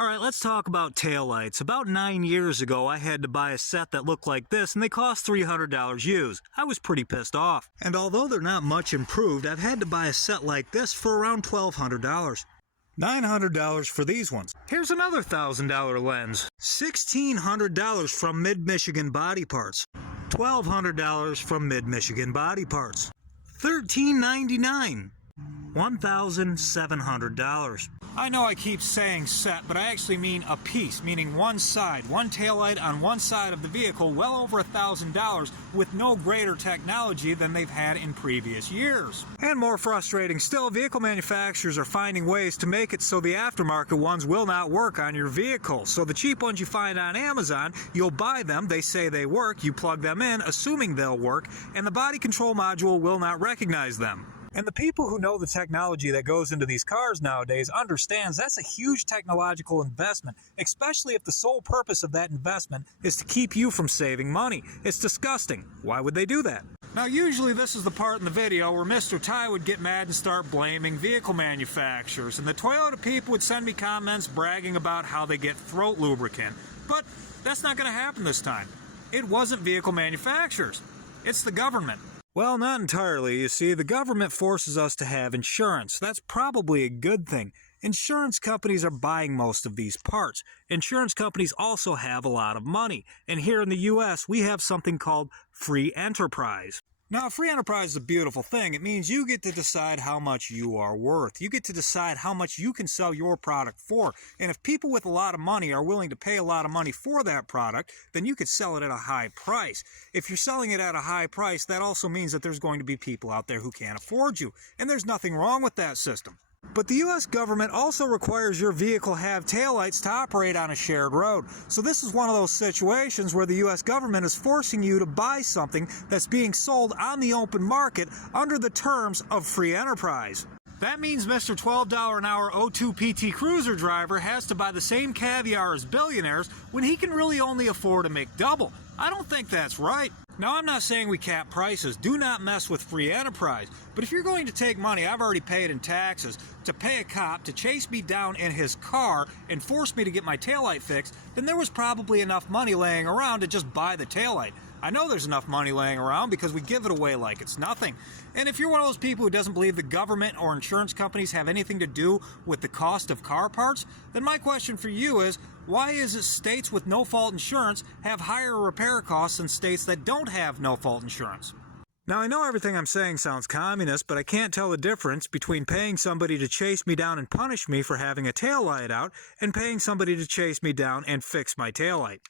Alright, let's talk about taillights. About 9 years ago, I had to buy a set that looked like this, and they cost $300 used. I was pretty pissed off. And although they're not much improved, I've had to buy a set like this for around $1,200. $900 for these ones. Here's another $1,000 lens. $1,600 from Mid-Michigan Body Parts. $1,200 from Mid-Michigan Body Parts. $1,399. $1,700. I know I keep saying set, but I actually mean a piece, meaning one side, one taillight on one side of the vehicle, well over $1,000 with no greater technology than they've had in previous years. And more frustrating still, vehicle manufacturers are finding ways to make it so the aftermarket ones will not work on your vehicle. So the cheap ones you find on Amazon, you'll buy them, they say they work, you plug them in, assuming they'll work, and the body control module will not recognize them. And the people who know the technology that goes into these cars nowadays understands that's a huge technological investment, especially if the sole purpose of that investment is to keep you from saving money. It's disgusting. Why would they do that? Now, usually this is the part in the video where Mr. Ty would get mad and start blaming vehicle manufacturers, and the Toyota people would send me comments bragging about how they get throat lubricant. But that's not going to happen this time. It wasn't vehicle manufacturers. It's the government. Well, not entirely. You see, the government forces us to have insurance. That's probably a good thing. Insurance companies are buying most of these parts. Insurance companies also have a lot of money. And here in the U.S., we have something called free enterprise. Now, free enterprise is a beautiful thing. It means you get to decide how much you are worth. You get to decide how much you can sell your product for. And if people with a lot of money are willing to pay a lot of money for that product, then you could sell it at a high price. If you're selling it at a high price, that also means that there's going to be people out there who can't afford you. And there's nothing wrong with that system. But the U.S. government also requires your vehicle have taillights to operate on a shared road. So this is one of those situations where the U.S. government is forcing you to buy something that's being sold on the open market under the terms of free enterprise. That means Mr. $12 an hour O2 PT Cruiser driver has to buy the same caviar as billionaires when he can really only afford a McDouble. I don't think that's right. Now, I'm not saying we cap prices. Do not mess with free enterprise. But if you're going to take money I've already paid in taxes to pay a cop to chase me down in his car and force me to get my taillight fixed, then there was probably enough money laying around to just buy the taillight. I know there's enough money laying around because we give it away like it's nothing. And if you're one of those people who doesn't believe the government or insurance companies have anything to do with the cost of car parts, then my question for you is, why is it states with no-fault insurance have higher repair costs than states that don't have no-fault insurance? Now, I know everything I'm saying sounds communist, but I can't tell the difference between paying somebody to chase me down and punish me for having a taillight out and paying somebody to chase me down and fix my taillight.